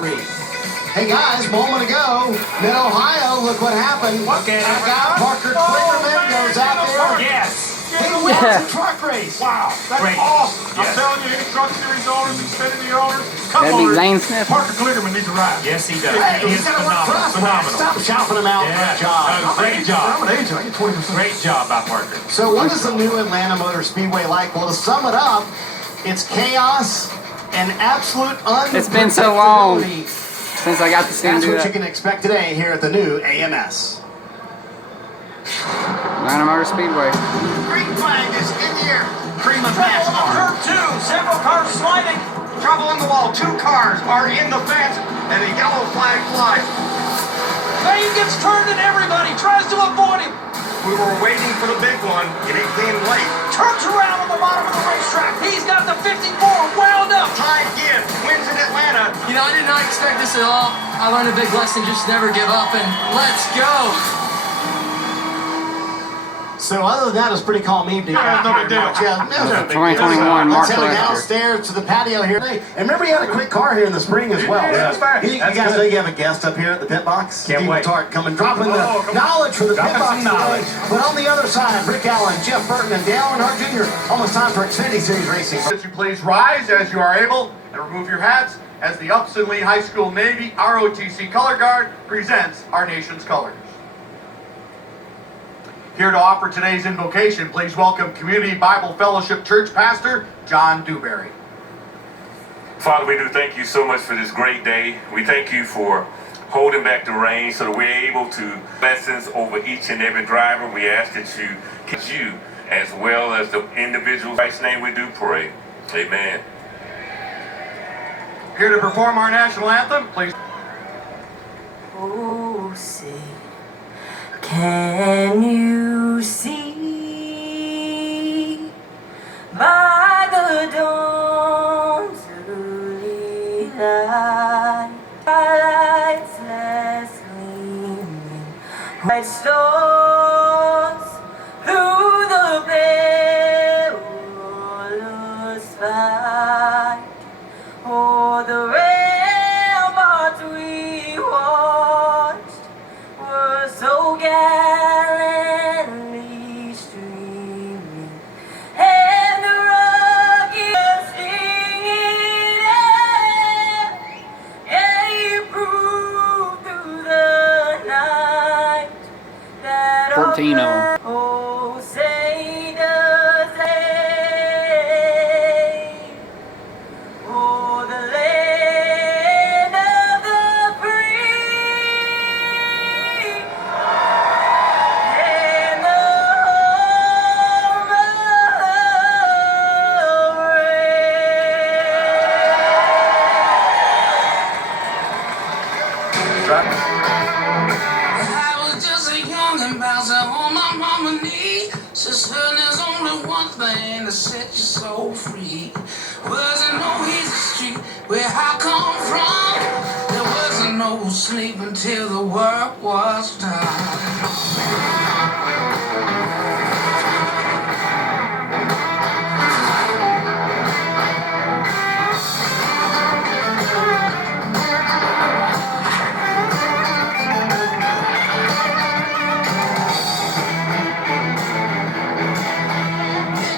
3. Hey guys, moment ago, Mid-Ohio, look what happened. Okay, Parker Kligerman goes out there. Yes. He wins the truck race. Wow, that's Great. awesome. Yes. I'm telling you, any truck series owners, Xfinity owners, That'd be Zane Smith. Parker Kligerman needs a ride. Yes, he does. Hey, He he's is got to work for us. phenomenal. Stop shopping him out. Yeah. Good job. Great job. I'm an agent. I get 20%. Great job by Parker. So what is the new Atlanta Motor Speedway like? Well, to sum it up, it's chaos and absolute unpredictability. It's been so long since I got to see him That's do what you that. can expect today here at the new AMS. Atlanta Motor Speedway. Green flag is in the air. Cream of Trouble on curb 2. Several cars sliding. Trouble in the wall. 2 cars are in the fence, and a yellow flag flies. Lane gets turned, and everybody tries to avoid him. We were waiting for the big one, and it came late. Turns around on the bottom of the racetrack. He's got the 54 wound up. Ty Gibbs wins in Atlanta. You know, I did not expect this at all. I learned a big lesson, just never give up, and let's go. So other than that, it's pretty calm evening. No big deal. Yeah, no big 2021 deal. March Let's head last year. downstairs to the patio here. And remember, you had a quick car here in the spring as well. Yeah, that's fast. You guys know you have a guest up here at the pit box? Can't Steve wait. Tart coming, dropping the come on. knowledge for the pit Dropping box some knowledge. today. But on the other side, Rick Allen, Jeff Burton, and Dale Earnhardt Jr. Almost time for Xfinity Series racing. That you please rise as you are able and remove your hats as the Upson Lee High School Navy ROTC Color Guard presents our nation's colors. Here to offer today's invocation, please welcome Community Bible Fellowship Church Pastor John Dewberry. Father, we do thank you so much for this great day. We thank you for holding back the rain so that we're able to lessons over each and every driver. We ask that you keep you as well as the individuals. In Christ's name we do pray. Amen. Here to perform our national anthem, please. Oh, say, can you see by the dawn's early light, lights less gleaming, white stars through the perilous fight, o'er the ramparts we watched were so gallantly streaming, and the rockets singing air gave proof through the night that 14 of them. oh, say does they, oh, the land of the free and the home of I was just a young and bouncer on my mama's knee. She said there's only one thing to set your soul free. Wasn't no easy street where I come from. There wasn't no sleep until the work was done.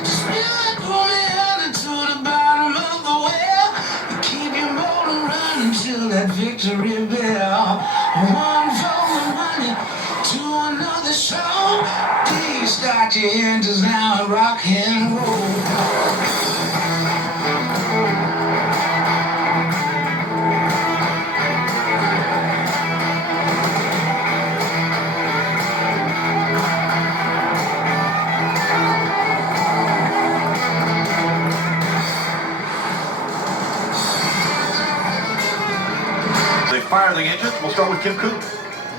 Spirit pull me under to the bottom of the well. Keep your motor running till that victory bell. One for the money to another show. Please start your engines now and rock and roll. They fire the engines. We'll start with Kim Coop.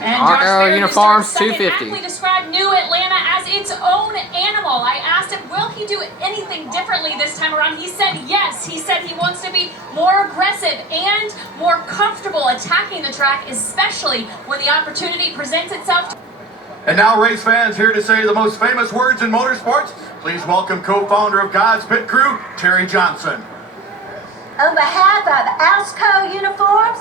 And Arco Josh Berry, Uniforms, Mr. Second, 250. aptly described New Atlanta as its own animal. I asked him, will he do anything differently this time around? He said yes. He said he wants to be more aggressive and more comfortable attacking the track, especially when the opportunity presents itself. And now, race fans, here to say the most famous words in motorsports, please welcome co-founder of God's Pit Crew, Terry Johnson. On behalf of Alsco Uniforms,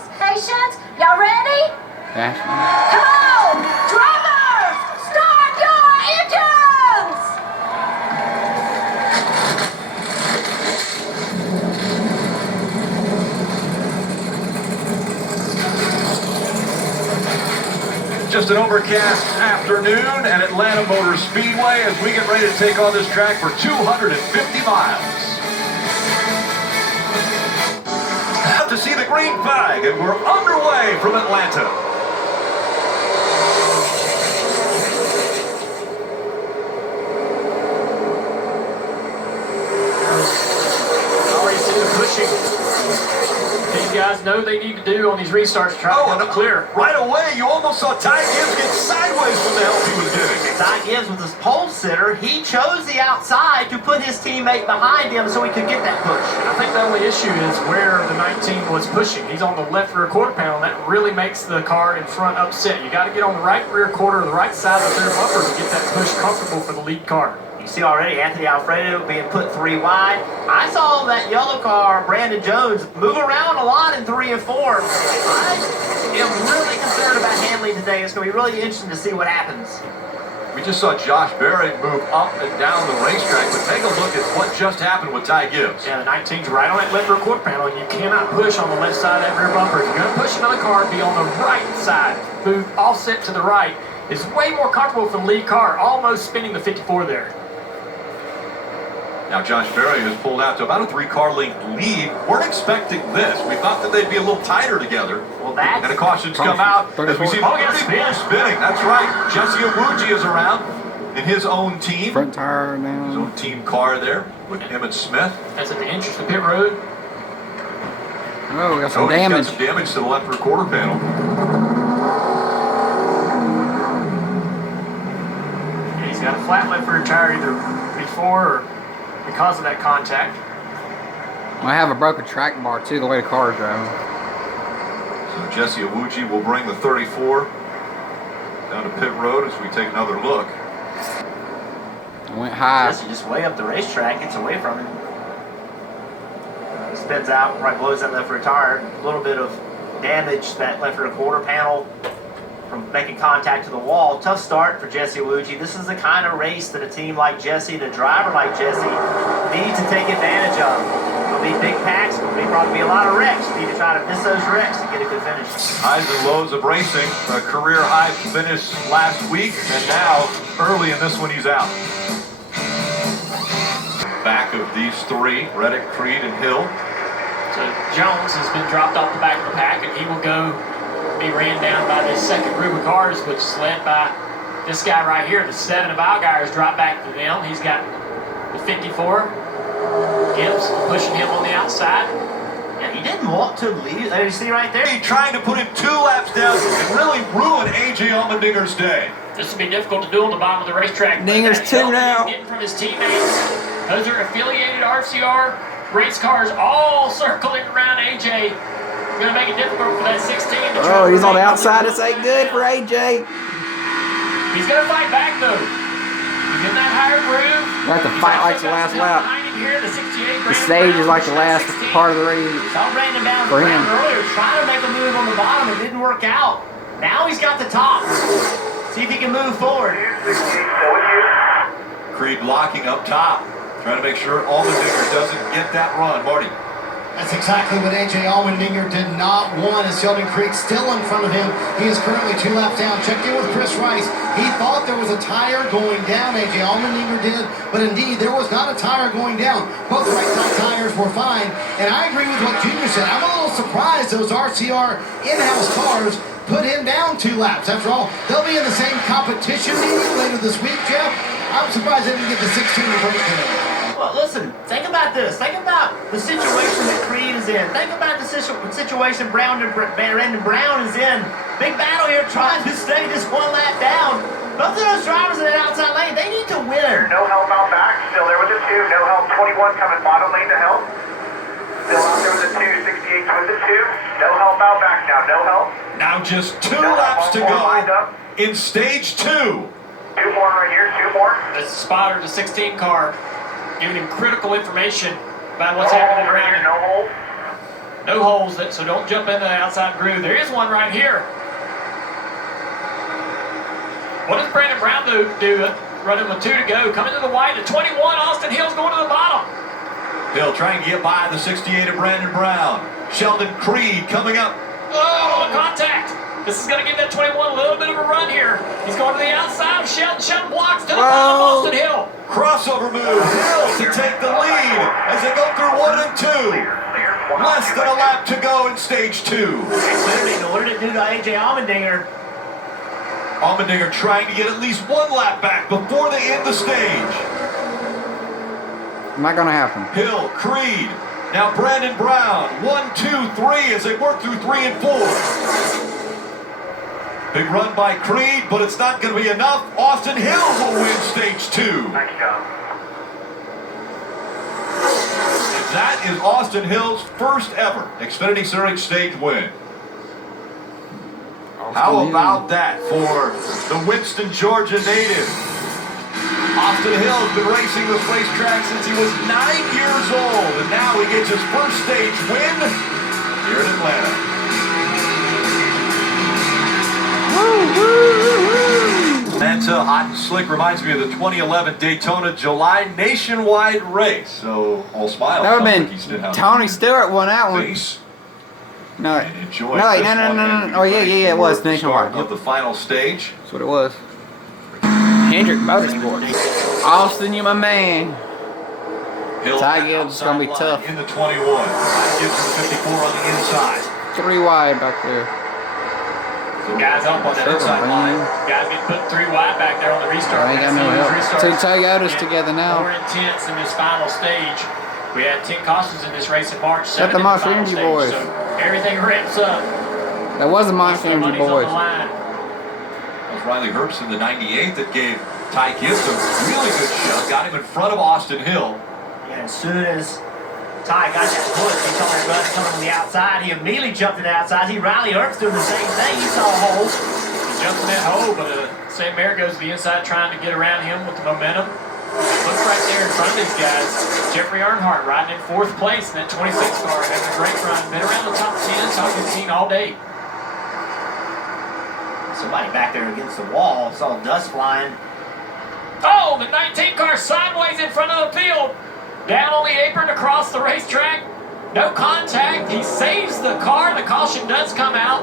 Ashton. Come on! Driver! Start your engines! Just an overcast afternoon at Atlanta Motor Speedway as we get ready to take on this track for 250 miles. Out to see the green flag, and we're underway from Atlanta. Already see the pushing. These guys know they need to do on these restarts. Try to get clear. Right away, you almost saw Ty Gibbs get sideways from the help he was doing. Ty Gibbs with his pole sitter, he chose the outside to put his teammate behind him so he could get that push. I think the only issue is where the 19 was pushing. He's on the left rear quarter panel, and that really makes the car in front upset. You got to get on the right rear quarter, the right side of the rear bumper to get that push comfortable for the lead car. You see already Anthony Alfredo being put 3 wide. I saw that yellow car, Brandon Jones, move around a lot in 3 and 4. I am really concerned about handling today. It's going to be really interesting to see what happens. We just saw Josh Berry move up and down the racetrack, but take a look at what just happened with Ty Gibbs. Yeah, the 19's right on that left rear quarter panel, and you cannot push on the left side of that rear bumper. If you're going to push another car, be on the right side. Move offset to the right. It's way more comfortable for the lead car, almost spinning the 54 there. Now Josh Berry has pulled out to about a 3-car length lead. Weren't expecting this. We thought that they'd be a little tighter together. Well, that's... And the cautions come out as we see the 34 spinning. That's right. Jesse Awuji is around in his own team. Front tire His now. own team car there with Emmett Smith. That's at the entrance to pit road. Oh, we got some He's damage. got some damage to the left rear quarter panel. Yeah, he's got a flat left rear tire either before or because of that contact. I have a broken track bar too, the way the car is driving. So Jesse Awuji will bring the 34 down to pit road as we take another look. I went high. Jesse just way up the racetrack, gets away from him. Spins out, right blows that left rear tire. A little bit of damage to that left rear quarter panel from making contact to the wall. Tough start for Jesse Awuji. This is the kind of race that a team like Jesse and a driver like Jesse needs to take advantage of. There'll be big packs, there'll probably be a lot of wrecks. You need to try to miss those wrecks and get a good finish. Highs and lows of racing. A career high finish last week, and now early in this one he's out. Back of these 3, Reddick, Creed, and Hill. So Jones has been dropped off the back of the pack, and he will go be ran down by this second group of cars, which is led by this guy right here. The 7 of Allgaier's dropped back to them. He's got the 54. Gibbs pushing him on the outside. Yeah, he didn't want to leave. There you see right there. He's trying to put him 2 laps down and really ruin A.J. Allmendinger's day. This will be difficult to do on the bottom of the racetrack. Dinger's That 2 help now. he's getting from his teammates. Those are affiliated RCR race cars all circling around AJ. Going to make it difficult for that 16 to try Oh, to he's on the remain outside. the This ain't good for AJ. He's going to fight back though. He's in that higher groove. We'll have to fight like the last lap. Here, the 68 The stage is like the last part of the race. Saw Brandon down For him. earlier, trying to make a move on the bottom. It didn't work out. Now he's got the top. See if he can move forward. Creed blocking up top, trying to make sure Allmendinger doesn't get that run. Marty. That's exactly what A.J. Allmendinger did not want, as Sheldon Creek still in front of him. He is currently 2 laps down. Checked in with Chris Rice. He thought there was a tire going down, A.J. Allmendinger did, but indeed there was not a tire going down. Both right side tires were fine, and I agree with what Junior said. I'm a little surprised those RCR in-house cars put him down 2 laps. After all, they'll be in the same competition meeting later this week, Jeff. I'm surprised they didn't get the 16 to break today. Well, listen, think about this. Think about the situation that Creed is in. Think about the situation Brandon Brown is in. Big battle here trying to stay just 1 lap down. Both of those drivers in that outside lane, they need to win. No help out back. Still there with the 2. No help. 21 coming bottom lane to help. Still out there with the 2. 68 with the 2. No help out back now. No help. Now just 2 laps to go in stage 2. 2 more right here. 2 more. That's the spotter, the 16 car, giving him critical information about what's happening around him. No holes. No holes, so don't jump into the outside groove. There is one right here. What does Brandon Brown do? Running with 2 to go. Coming to the white at 21. Austin Hill's going to the bottom. Hill trying to get by the 68 of Brandon Brown. Sheldon Creed coming up. Oh, contact. This is going to give that 21 a little bit of a run here. He's going to the outside of Sheldon. Sheldon blocks to the bottom of Austin Hill. Crossover move. Hill to take the lead as they go through 1 and 2. Less than a lap to go in stage 2. What did it do to AJ Allmendinger? Allmendinger trying to get at least 1 lap back before they end the stage. Not gonna happen. Hill, Creed, now Brandon Brown. 1, 2, 3 as they work through 3 and 4. Big run by Creed, but it's not going to be enough. Austin Hill will win stage 2. Nice job. And that is Austin Hill's first ever Xfinity Series stage win. How about that for the Winston, Georgia native? Austin Hill has been racing this racetrack since he was 9 years old, and now he gets his first stage win here in Atlanta. Atlanta, hot and slick, reminds me of the 2011 Daytona July nationwide race. So, all smiles. That would have been Tony Stewart won that one. Face. No, And enjoy no, this no, no, one no, and no. Oh, yeah, it was before the start nationwide. of the final stage. That's what it was. Hendrick Motorsports. Austin, you my man. Hill Ty Gibbs is gonna be outside tough. line in the 21. Ty Gibbs in the 54 on the inside. 3 wide back there. Guys up on that inside line. Guys get put 3 wide back there on the restart. I ain't got no help. 2 Toyotas together now. More intense in this final stage. We had 10 cautions in this race in March. Got 7 the in Monster final Energy stage, boys. So everything ramps up. That was the Monster Energy Money's on boys. the line. That was Riley Herbst in the 98 that gave Ty Gibbs a really good shot. Got him in front of Austin Hill. Yeah, as soon as Ty got that push, he saw that run coming on the outside. He immediately jumped to the outside. Riley Herbst doing the same thing. He saw a hole. He jumped in that hole, but St. Mary goes to the inside trying to get around him with the momentum. Look right there in front of these guys. Jeffrey Earnhardt riding in 4th place in that 26 car, having a great run. Been around the top 10, top 15 all day. Somebody back there against the wall. Saw dust flying. Oh, the 19 car sideways in front of the field. Down on the apron across the racetrack. No contact. He saves the car. The caution does come out.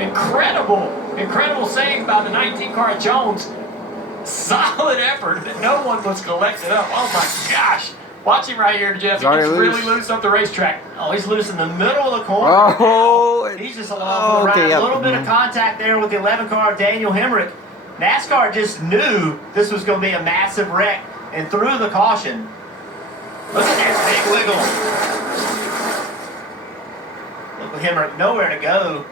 Incredible save by the 19 car at Jones. Solid effort that no one was collected up. Oh my gosh. Watch him right here, Jeff. He gets really loose up the racetrack. Oh, he's loose in the middle of the corner. Oh, He's just along the ride. A little bit of contact there with the 11 car of Daniel Hemrick. NASCAR just knew this was going to be a massive wreck and threw the caution. Look at that big wiggle. Look at Hemrick, nowhere to go.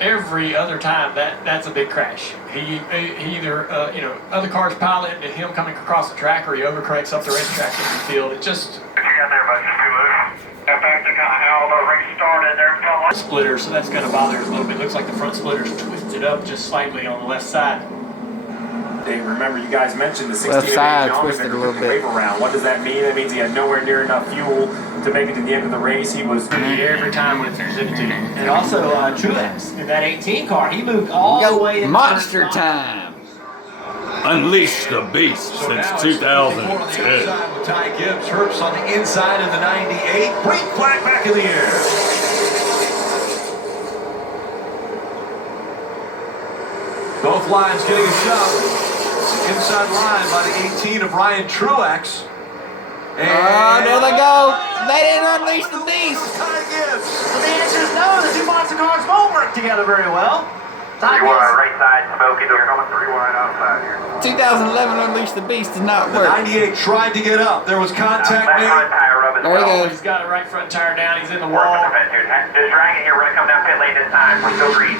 Every other time that's a big crash. He either other cars pile into him coming across the track, or he overcorrects up the racetrack in the field. It just What you got there, buddy? Just too loose. That back to kind of how the race started there. splitter, so that's going to bother us a little bit. Looks like the front splitter's twisted up just slightly on the left side. Dave, remember you guys mentioned the 68 Left side Allmendinger twisted a little took the bit. wave around. What does that mean? That means he had nowhere near enough fuel to make it to the end of the race. He was Every time when it's presented to you. And also Truex in that 18 car, he moved all the way into Monster time. Unleash the beast So since now it's 54 on the 2010. outside with Ty Gibbs. Herbst on the inside of the 98. Green flag back in the air. Both lines getting a shove. Inside line by the 18 of Ryan Truex. And there they go. They didn't unleash the beast. Ty Gibbs. Well, the answer is no. The 2 monster cars won't work together very well. Ty 3 wide, Gibbs- right side, smoky. They're coming 3 wide outside here. 2011 Unleash the Beast did not The work. 98 tried to get up. There was contact Left made. front tire rub as There he well. goes. He's got a right front tire down. He's in the Working wall. the fence here. Just drag it here. We're going to come down pit lane this time. We're still green.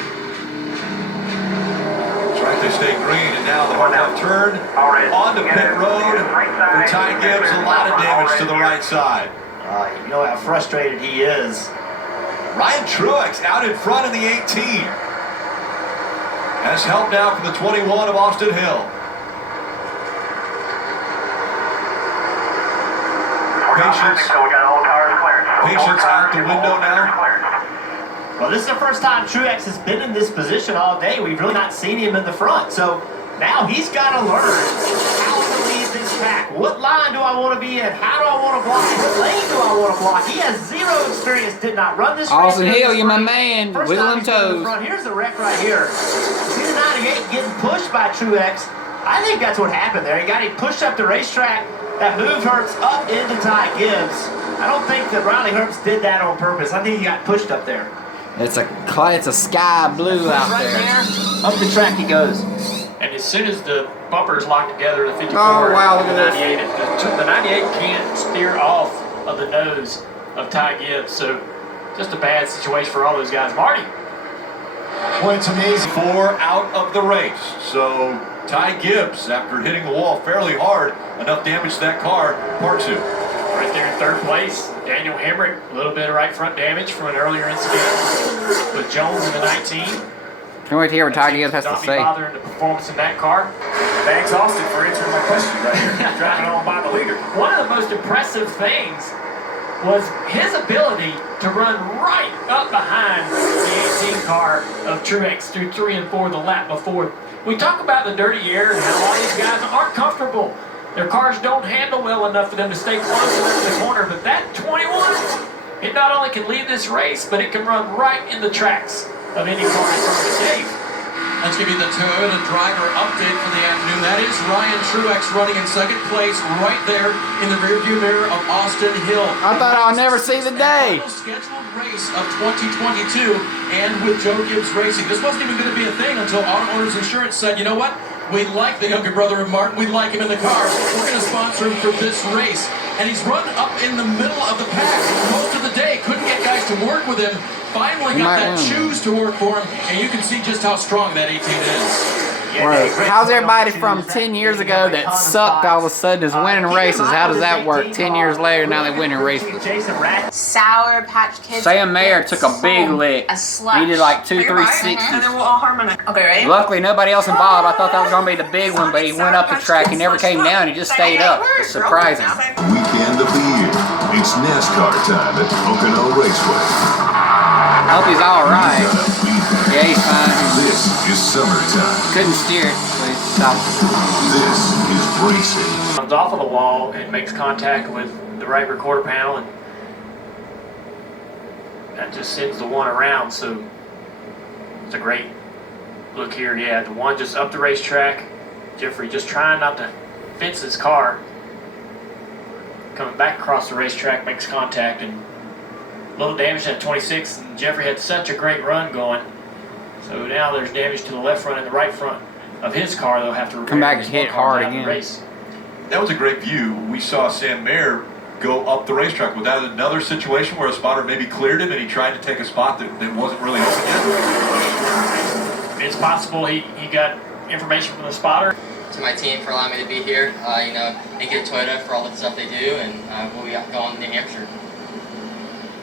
That's right, they stay green, and now the hard left turn Already. onto pit road for Ty Gibbs. A lot of damage to the right side. You know how frustrated he is. Ryan Truex out in front of the 18. Has help now from the 21 of Austin Hill. Patience. So we got all cars clearance. Patience out the window now. Well, this is the first time Truex has been in this position all day. We've really not seen him in the front. So now he's got to learn how to lead this pack. What line do I want to be in? How do I want to block? What lane do I want to block? He has zero experience, did not run this race. Austin Hill, you're my man. First Wiggle time them he's been in the toes. front. Here's the wreck right here. See the 98 getting pushed by Truex. I think that's what happened there. He got him pushed up the racetrack. That moved Herbst up into Ty Gibbs. I don't think that Riley Herbst did that on purpose. I think he got pushed up there. It's a sky blue out Right there. there, up the track he goes. And as soon as the bumpers lock together, the 54 Oh, wow, and the look at 98, the 98 can't steer off of the nose of Ty Gibbs. So just a bad situation for all those guys. Marty. Boy, it's amazing. 4 out of the race. So Ty Gibbs, after hitting the wall fairly hard, enough damage to that car, part 2. Right there in third place, Daniel Hemrick, a little bit of right front damage from an earlier incident with Jones in the 19. Can't wait to hear what Ty Gibbs has to Not be say. bothering the performance in that car. Thanks, Austin, for answering my question right here. Driving on by the leader. One of the most impressive things was his ability to run right up behind the 18 car of Truex through 3 and 4 the lap before. We talk about the dirty air and how a lot of these guys aren't comfortable. Their cars don't handle well enough for them to stay close enough to the corner, but that 21, it not only can lead this race, but it can run right in the tracks of any car in front of it. Dave. Let's give you the Toyota driver update for the afternoon. That is Ryan Truex running in second place right there in the rearview mirror of Austin Hill. I thought I'll never see the day. Final scheduled race of 2022 and with Joe Gibbs Racing. This wasn't even going to be a thing until Auto Owners Insurance said, you know what? We like the younger brother of Martin. We like him in the car. We're going to sponsor him for this race. And he's run up in the middle of the pack most of the day. Couldn't get guys to work with him. Finally got that choose to work for him. And you can see just how strong that 18 is. Right. How's everybody from 10 years ago that sucked all of a sudden is winning races? How does that work? 10 years later, now they're winning races. Sour Patch Kids. Sam Mayer took a big lick. A slush. He did like 2 Are you right? 360s. And then we'll all harmonize. Okay, ready? Luckily, nobody else involved. I thought that was going to be the big one, but he went up the track. He never came down. He just stayed up. It's surprising. Weekend of the year. It's NASCAR time at Pocono Raceway. I hope he's all right. Yeah, he's fine. This is summertime. Couldn't steer it, so he stopped. This is racing. Comes off of the wall and makes contact with the right rear quarter panel, and that just sends the one around. So it's a great look here. Yeah, the one just up the racetrack. Jeffrey just trying not to fence his car. Coming back across the racetrack, makes contact, and a little damage at 26. And Jeffrey had such a great run going. So now there's damage to the left front and the right front of his car. They'll have to repair. Come back and his hit one car hard down the again. race. That was a great view. We saw Sam Mayer go up the racetrack. Was that another situation where a spotter maybe cleared him and he tried to take a spot that wasn't really open yet? It's possible he got information from the spotter. To my team for allowing me to be here. Thank you to Toyota for all the stuff they do and what we got going in New Hampshire.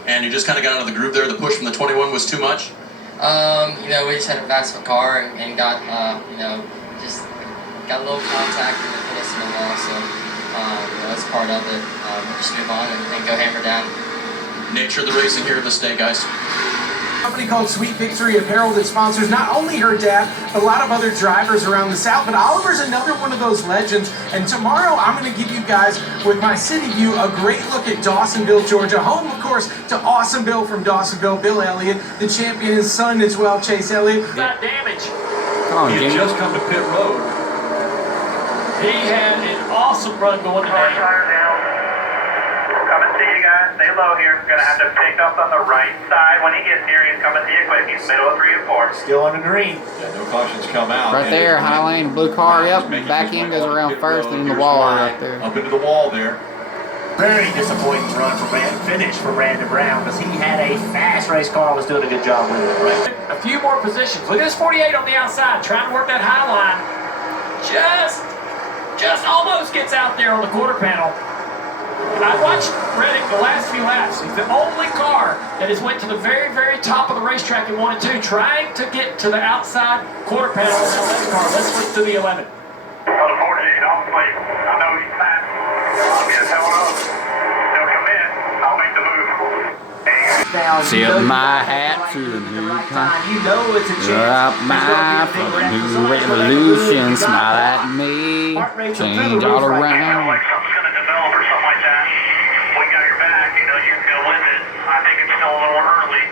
And you just kind of got out of the groove there. The push from the 21 was too much? We just had a fast car and got, just got a little contact and it put us in the wall. So, that's part of it. We'll just move on and go hammer down. Nature of the racing here this day, guys. A company called Sweet Victory Apparel that sponsors not only her dad, but a lot of other drivers around the South. But Oliver's another one of those legends. And tomorrow I'm going to give you guys, with my city view, a great look at Dawsonville, Georgia. Home, of course, to Awesome Bill from Dawsonville, Bill Elliott, the champion, his son as well, Chase Elliott. Got damage. He had just come to pit road. He had an awesome run going today. Coming to you guys. Stay low here. Gonna have to pick up on the right side when he gets here. He's coming to you quick. He's middle of 3 and 4. Still under green. Yeah, no cautions come out. Right there, high lane, blue car, yep. Back end goes around first and in the wall right there. Up into the wall there. Very disappointing run for finish for Brandon Brown because he had a fast race car, was doing a good job with it. Right? A few more positions. Look at this 48 on the outside, trying to work that high line. Just almost gets out there on the quarter panel. I watched Reddick the last few laps. He's the only car that has went to the very, very top of the racetrack in 1 and 2, trying to get to the outside quarter panel of that left car. Let's flip to the 11. On the 48, I'll play. I know he's fast. I'll get held up. They'll come in. I'll make the move. now. And Tip you know you my got hat right to here the at the new right time. You know it's a chance. Drop There's my gonna be a for big the wreck. So new somebody's gonna revolution. lose. You got Smile the at me. heart rate's up through Change the all roof right around. now. Like something's going to develop or something like that. We got your back. You know, you can go with it. I think it's still a little early.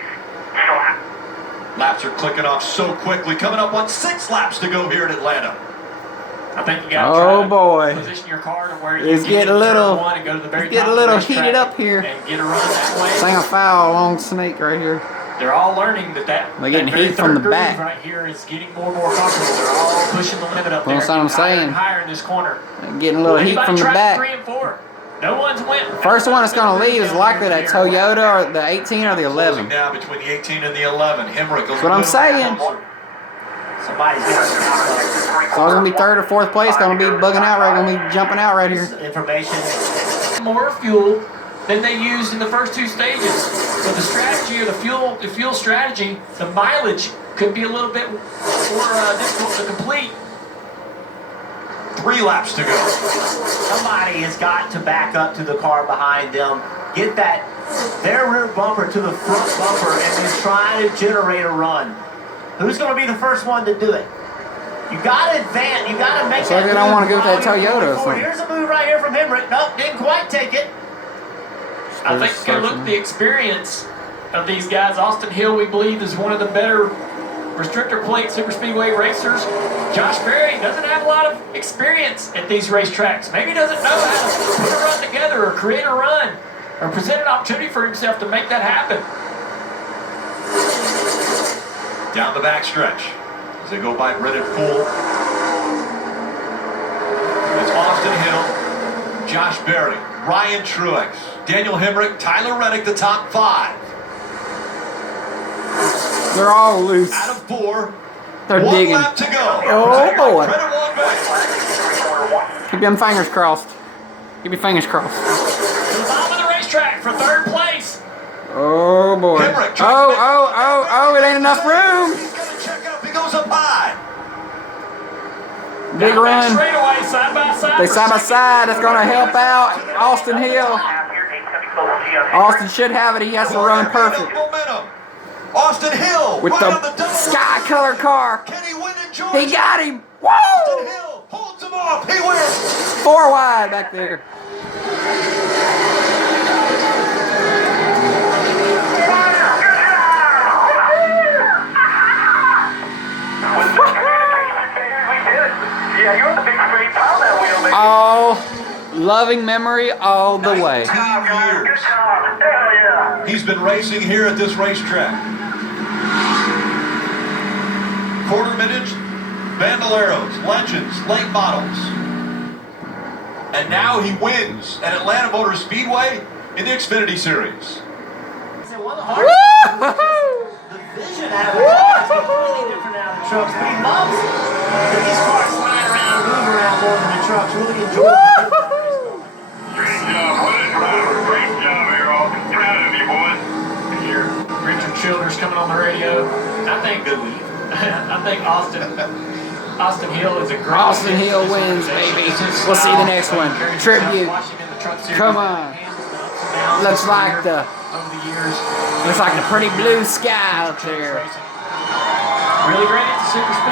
Laps are clicking off so quickly. Coming up on 6 laps to go here in Atlanta. I think you got to boy. position your car to where It's you getting a little, one and go to the very it's getting top a little of the heated racetrack up here. and get a run that way. Saying a foul along Snake right here. They're all learning that They're getting that very heat from the third groove back. right here is getting more and more comfortable. They're all pushing the limit up there. That's what I'm getting higher saying. and higher in this corner. They're getting a little heat Anybody from the trying back. 3 and 4? No one's went. First one that's going to leave is likely that Toyota or the 18 or the 11. Now between the 18 and the 11. Hemrick. That's what I'm saying. Somebody's going So it's going to be 3rd or 4th place. Going to be bugging out right. Going to be jumping out right here. Information. More fuel than they used in the first 2 stages. So the strategy or the fuel strategy, the mileage could be a little bit more difficult to complete. 3 laps to go. Somebody has got to back up to the car behind them, get their rear bumper to the front bumper, and then try to generate a run. Who's going to be the first one to do it? You got to advance. You got to make So they don't want to go with that Toyota or something. Here's a move right here from Hemrick. Nope, didn't quite take it. I think you can look at the experience of these guys. Austin Hill, we believe, is one of the better restrictor plate superspeedway racers. Josh Berry doesn't have a lot of experience at these racetracks. Maybe he doesn't know how to put a run together or create a run or present an opportunity for himself to make that happen. Down the back stretch as they go by Brennan Poole. It's Austin Hill, Josh Berry, Ryan Truex, Daniel Hemrick, Tyler Reddick, the top 5. They're all loose. Out of 4. They're 1 digging. lap to go. Oh boy. Credit one back. Keep them fingers crossed. Keep your fingers crossed. To the bottom of the racetrack for 3rd place. Oh boy. Hemrick Oh, it ain't enough room. He's going to check up. He goes up high. Big Down that run. straightaway, side by side. They for side by second. side. That's going to help out Austin Hill. Austin should have it. He has to run perfect. Momentum. Austin Hill With right on the the double. sky color car. Can he win in Georgia? He got him. Austin Woo! Hill holds him off. He wins. 4 wide back there. Yeah, you're the big straight pound that wheel, baby. All loving memory all the way. 19 years. He's been racing here at this racetrack. Quarter minutes, Bandoleros, Legends, late models. And now he wins at Atlanta Motor Speedway in the Xfinity Series. The vision out of the car is completely different out of the trucks, but he loves it. But these cars slide around, move around more than the trucks. Really enjoy it. Great job. What a driver. Great job, Errol. Proud of you, boy. Here, Richard Childers coming on the radio. I think Austin Hill is a great. Austin Hill wins, baby. We'll see the next one. Tribute. Come on. Looks like the pretty blue sky out there. Really great at the super speed.